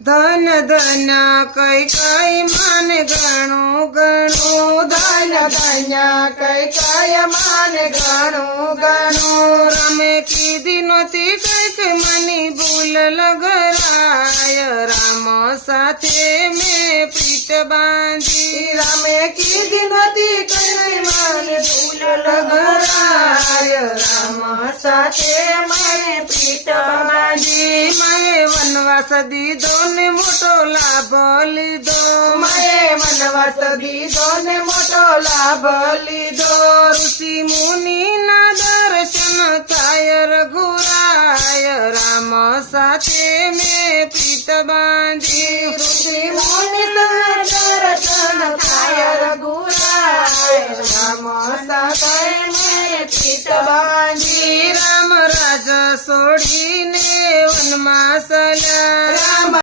ધન ધન કઈ કઈ માન ગણું ગણું ધન ધન્ય કઈ કઈ માન ઘણું ઘણું રામે કીધી નહોતી કઈક મની ભૂલ લગરાય રામ સાથે મેં પ્રીત બાંધી રામે કીધી નહોતી કઈ માન ભૂલ લગરાય રામ સાથે મારે પ્રીત બાંધી મેં વનવાસ દીધો ને મોટો લાભ લીધો મેં વનવાસ દીધો ને મોટો લાભ લીધો ઋષિ મુનિ ના દર્શન થાય રઘુરાય રામ સાથે મેં પ્રીત બાંધી ઋષિ મુનિ દર્શન થાય રઘુરાય રામ સાથે મેં પ્રીત બાંધી રામ રાજ છોડીને વનમાં સલ્યા રામ